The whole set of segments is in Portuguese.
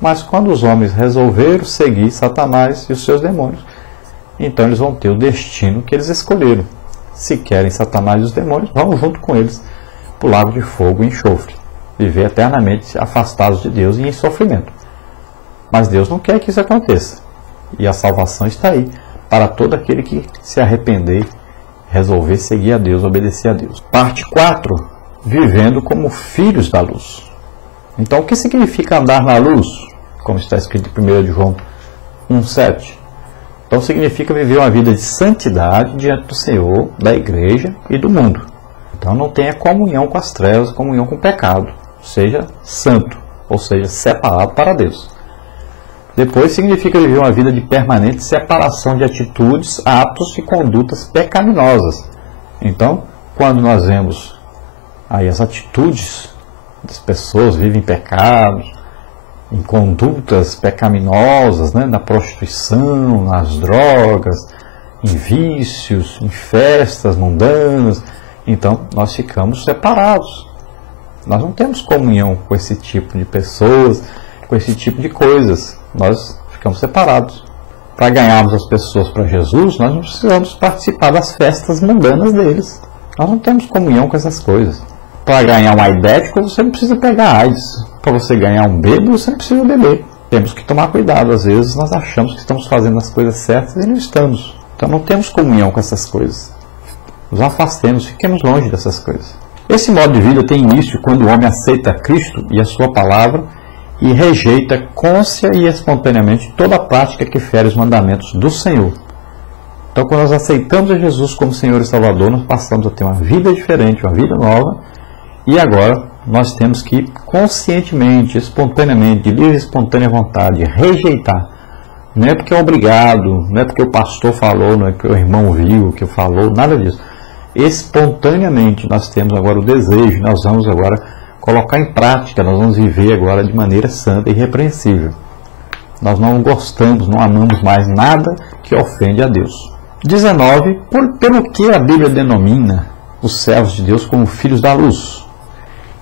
Mas quando os homens resolveram seguir Satanás e os seus demônios, então eles vão ter o destino que eles escolheram. Se querem Satanás e os demônios, vão junto com eles para o lago de fogo e enxofre, viver eternamente afastados de Deus e em sofrimento. Mas Deus não quer que isso aconteça. E a salvação está aí, para todo aquele que se arrepender, resolver seguir a Deus, obedecer a Deus. Parte 4. Vivendo como filhos da luz. Então, o que significa andar na luz? Como está escrito em 1 João 1,7. Então, significa viver uma vida de santidade diante do Senhor, da igreja e do mundo. Então, não tenha comunhão com as trevas, comunhão com o pecado. Seja santo, ou seja, separado para Deus. Depois, significa viver uma vida de permanente separação de atitudes, atos e condutas pecaminosas. Então, quando nós vemos aí as atitudes das pessoas vivem em pecados, em condutas pecaminosas, né, na prostituição, nas drogas, em vícios, em festas mundanas, então nós ficamos separados. Nós não temos comunhão com esse tipo de pessoas, com esse tipo de coisas. Nós ficamos separados. Para ganharmos as pessoas para Jesus, nós não precisamos participar das festas mundanas deles. Nós não temos comunhão com essas coisas. Para ganhar um aidético, você não precisa pegar AIDS. Para você ganhar um bêbado, você não precisa beber. Temos que tomar cuidado. Às vezes nós achamos que estamos fazendo as coisas certas e não estamos. Então não temos comunhão com essas coisas. Nos afastemos, fiquemos longe dessas coisas. Esse modo de vida tem início quando o homem aceita Cristo e a sua palavra e rejeita cônscia e espontaneamente toda a prática que fere os mandamentos do Senhor. Então, quando nós aceitamos a Jesus como Senhor e Salvador, nós passamos a ter uma vida diferente, uma vida nova, e agora nós temos que conscientemente, espontaneamente, de livre e espontânea vontade, rejeitar. Não é porque é obrigado, não é porque o pastor falou, não é porque o irmão viu, que falou, nada disso. Espontaneamente nós temos agora o desejo, nós vamos agora colocar em prática, nós vamos viver agora de maneira santa e irrepreensível. Nós não gostamos, não amamos mais nada que ofende a Deus. 19. Pelo que a Bíblia denomina os servos de Deus como filhos da luz.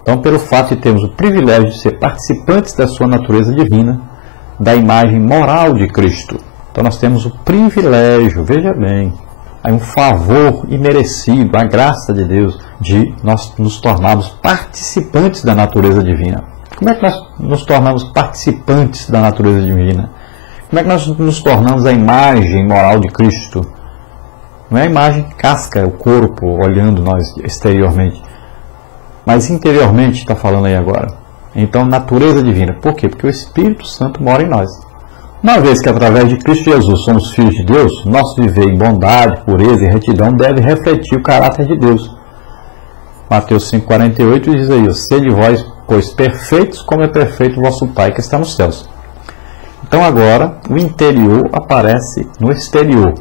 Então, pelo fato de termos o privilégio de ser participantes da sua natureza divina, da imagem moral de Cristo. Então, nós temos o privilégio, veja bem, aí um favor imerecido, a graça de Deus, de nós nos tornarmos participantes da natureza divina. Como é que nós nos tornamos participantes da natureza divina? Como é que nós nos tornamos a imagem moral de Cristo? Não é a imagem casca, o corpo olhando nós exteriormente, mas interiormente está falando aí agora. Então, natureza divina. Por quê? Porque o Espírito Santo mora em nós. Uma vez que através de Cristo Jesus somos filhos de Deus, nosso viver em bondade, pureza e retidão deve refletir o caráter de Deus. Mateus 5,48 diz aí: sede vós, pois, perfeitos como é perfeito o vosso Pai que está nos céus. Então agora o interior aparece no exterior.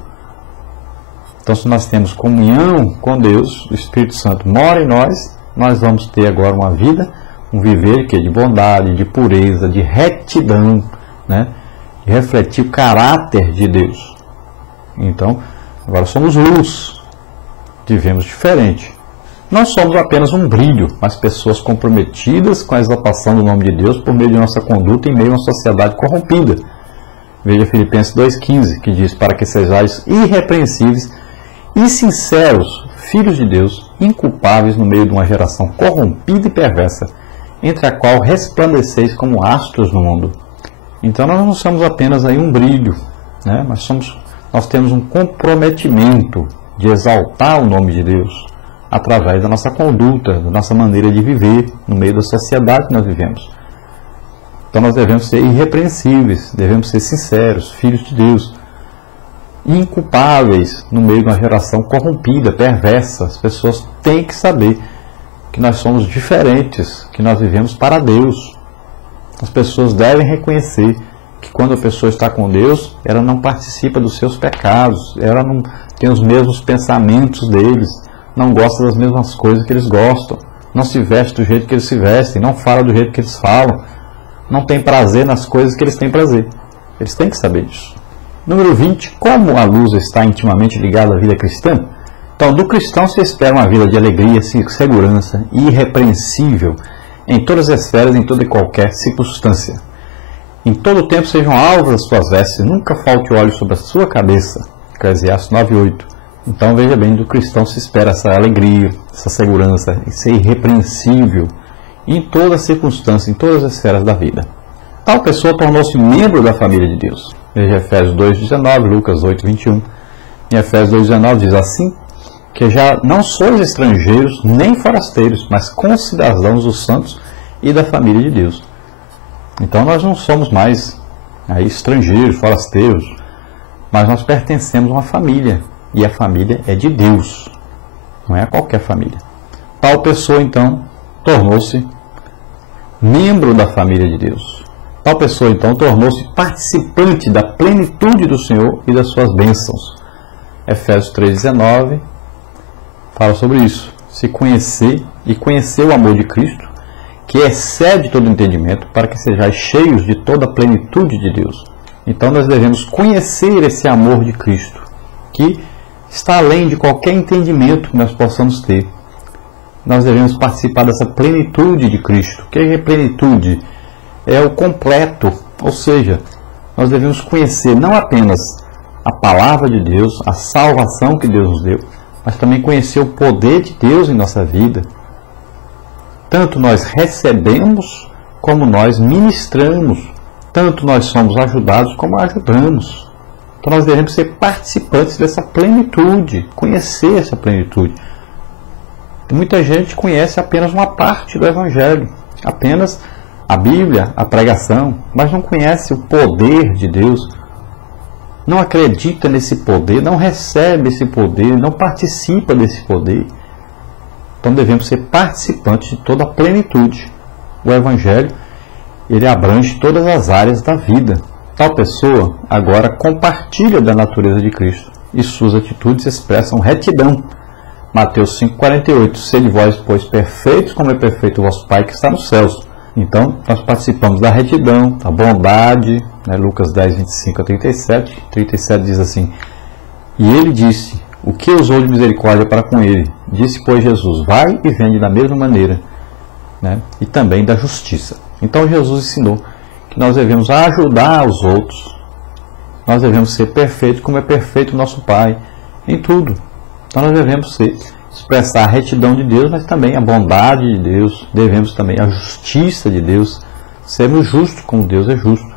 Então, se nós temos comunhão com Deus, o Espírito Santo mora em nós, nós vamos ter agora uma vida, um viver de bondade, de pureza, de retidão, né? De refletir o caráter de Deus. Então, agora somos luz, vivemos diferente. Não somos apenas um brilho, mas pessoas comprometidas com a exaltação do nome de Deus por meio de nossa conduta em meio a uma sociedade corrompida. Veja Filipenses 2,15, que diz: para que sejais irrepreensíveis e sinceros, filhos de Deus, inculpáveis no meio de uma geração corrompida e perversa, entre a qual resplandeceis como astros no mundo. Então nós não somos apenas aí um brilho, né? Mas nós temos um comprometimento de exaltar o nome de Deus através da nossa conduta, da nossa maneira de viver no meio da sociedade que nós vivemos. Então nós devemos ser irrepreensíveis, devemos ser sinceros, filhos de Deus, inculpáveis no meio de uma geração corrompida, perversa. As pessoas têm que saber que nós somos diferentes, que nós vivemos para Deus. As pessoas devem reconhecer que quando a pessoa está com Deus, ela não participa dos seus pecados, ela não tem os mesmos pensamentos deles, não gosta das mesmas coisas que eles gostam, não se veste do jeito que eles se vestem, não fala do jeito que eles falam, não tem prazer nas coisas que eles têm prazer. Eles têm que saber disso. Número 20. Como a luz está intimamente ligada à vida cristã? Então, do cristão se espera uma vida de alegria, segurança e irrepreensível em todas as esferas, em toda e qualquer circunstância. Em todo tempo sejam alvas as suas vestes, nunca falte óleo sobre a sua cabeça. Eclesiastes 9:8. Então veja bem, do cristão se espera essa alegria, essa segurança, ser irrepreensível em todas as circunstâncias, em todas as esferas da vida. Tal pessoa tornou-se membro da família de Deus. Veja Efésios 2:19, Lucas 8:21. Em Efésios 2:19 diz assim, que já não sois estrangeiros nem forasteiros, mas concidadãos dos santos e da família de Deus. Então nós não somos mais estrangeiros, forasteiros, mas nós pertencemos a uma família, e a família é de Deus, não é qualquer família. Tal pessoa então tornou-se membro da família de Deus. Tal pessoa então tornou-se participante da plenitude do Senhor e das suas bênçãos. Efésios 3:19 fala sobre isso. Se conhecer e conhecer o amor de Cristo, que excede todo entendimento, para que sejais cheios de toda a plenitude de Deus. Então nós devemos conhecer esse amor de Cristo, que está além de qualquer entendimento que nós possamos ter. Nós devemos participar dessa plenitude de Cristo. O que é plenitude? É o completo, ou seja, nós devemos conhecer não apenas a palavra de Deus, a salvação que Deus nos deu, mas também conhecer o poder de Deus em nossa vida. Tanto nós recebemos, como nós ministramos. Tanto nós somos ajudados, como ajudamos. Então nós devemos ser participantes dessa plenitude, conhecer essa plenitude. Muita gente conhece apenas uma parte do Evangelho, apenas a Bíblia, a pregação, mas não conhece o poder de Deus, não acredita nesse poder, não recebe esse poder, não participa desse poder. Então devemos ser participantes de toda a plenitude. O Evangelho, ele abrange todas as áreas da vida. Tal pessoa agora compartilha da natureza de Cristo e suas atitudes expressam retidão. Mateus 5:48. Sede vós, pois, perfeitos, como é perfeito o vosso Pai que está nos céus. Então, nós participamos da retidão, da bondade, Lucas 10:25-37. 37 diz assim, e ele disse, o que usou de misericórdia para com ele? Disse, pois, Jesus, vai e vende da mesma maneira, e também da justiça. Então, Jesus ensinou que nós devemos ajudar os outros, nós devemos ser perfeitos como é perfeito o nosso Pai, em tudo. Então, nós devemos expressar a retidão de Deus, mas também a bondade de Deus, devemos também a justiça de Deus, sermos justos como Deus é justo.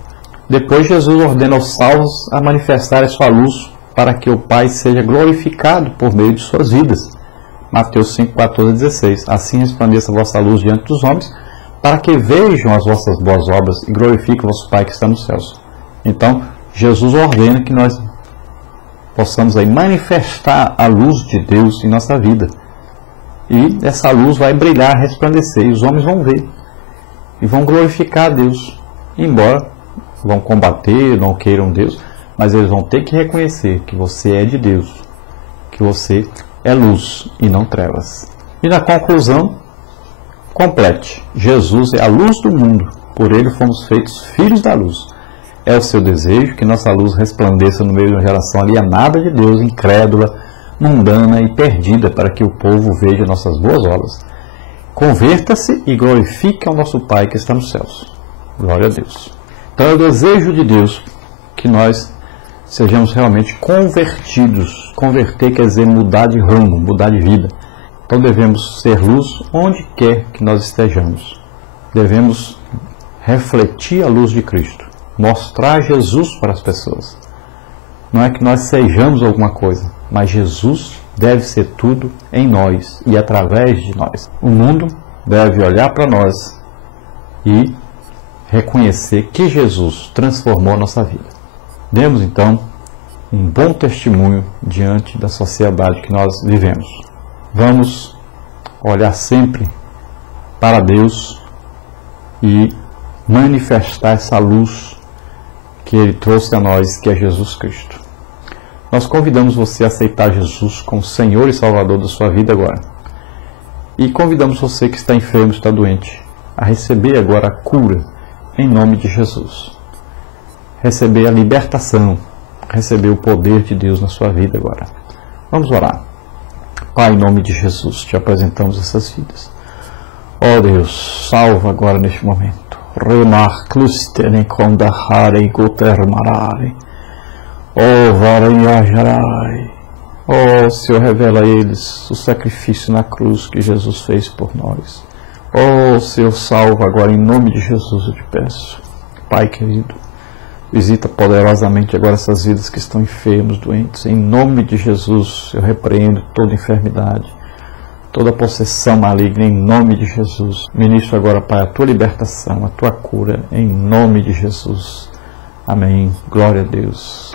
Depois Jesus ordena aos salvos a manifestar a sua luz para que o Pai seja glorificado por meio de suas vidas. Mateus 5:14-16. Assim resplandeça a vossa luz diante dos homens, para que vejam as vossas boas obras e glorifiquem o vosso Pai que está nos céus. Então, Jesus ordena que nós possamos manifestar a luz de Deus em nossa vida. E essa luz vai brilhar, resplandecer, e os homens vão ver e vão glorificar a Deus. Embora vão combater, não queiram Deus, mas eles vão ter que reconhecer que você é de Deus, que você é luz e não trevas. E na conclusão, complete. Jesus é a luz do mundo, por ele fomos feitos filhos da luz. É o seu desejo que nossa luz resplandeça no meio de uma geração alienada de Deus, incrédula, mundana e perdida, para que o povo veja nossas boas obras. Converta-se e glorifique ao nosso Pai que está nos céus. Glória a Deus. Então é o desejo de Deus que nós sejamos realmente convertidos. Converter quer dizer mudar de rumo, mudar de vida. Então devemos ser luz onde quer que nós estejamos. Devemos refletir a luz de Cristo, mostrar Jesus para as pessoas. Não é que nós sejamos alguma coisa, mas Jesus deve ser tudo em nós e através de nós. O mundo deve olhar para nós e reconhecer que Jesus transformou a nossa vida. Demos então um bom testemunho diante da sociedade que nós vivemos. Vamos olhar sempre para Deus e manifestar essa luz que Ele trouxe a nós, que é Jesus Cristo. Nós convidamos você a aceitar Jesus como Senhor e Salvador da sua vida agora. E convidamos você que está enfermo, está doente, a receber agora a cura em nome de Jesus. Receber a libertação, receber o poder de Deus na sua vida agora. Vamos orar. Pai, em nome de Jesus, te apresentamos essas vidas. Ó Deus, salva agora neste momento. Remar clustene condahare gutermarare. Oh, varanhajarai. Oh, Senhor, revela a eles o sacrifício na cruz que Jesus fez por nós. Oh, Senhor, salva agora em nome de Jesus, eu te peço. Pai querido, visita poderosamente agora essas vidas que estão enfermos, doentes. Em nome de Jesus, eu repreendo toda enfermidade, toda possessão maligna, em nome de Jesus. Ministro agora, Pai, a tua libertação, a tua cura, em nome de Jesus. Amém. Glória a Deus.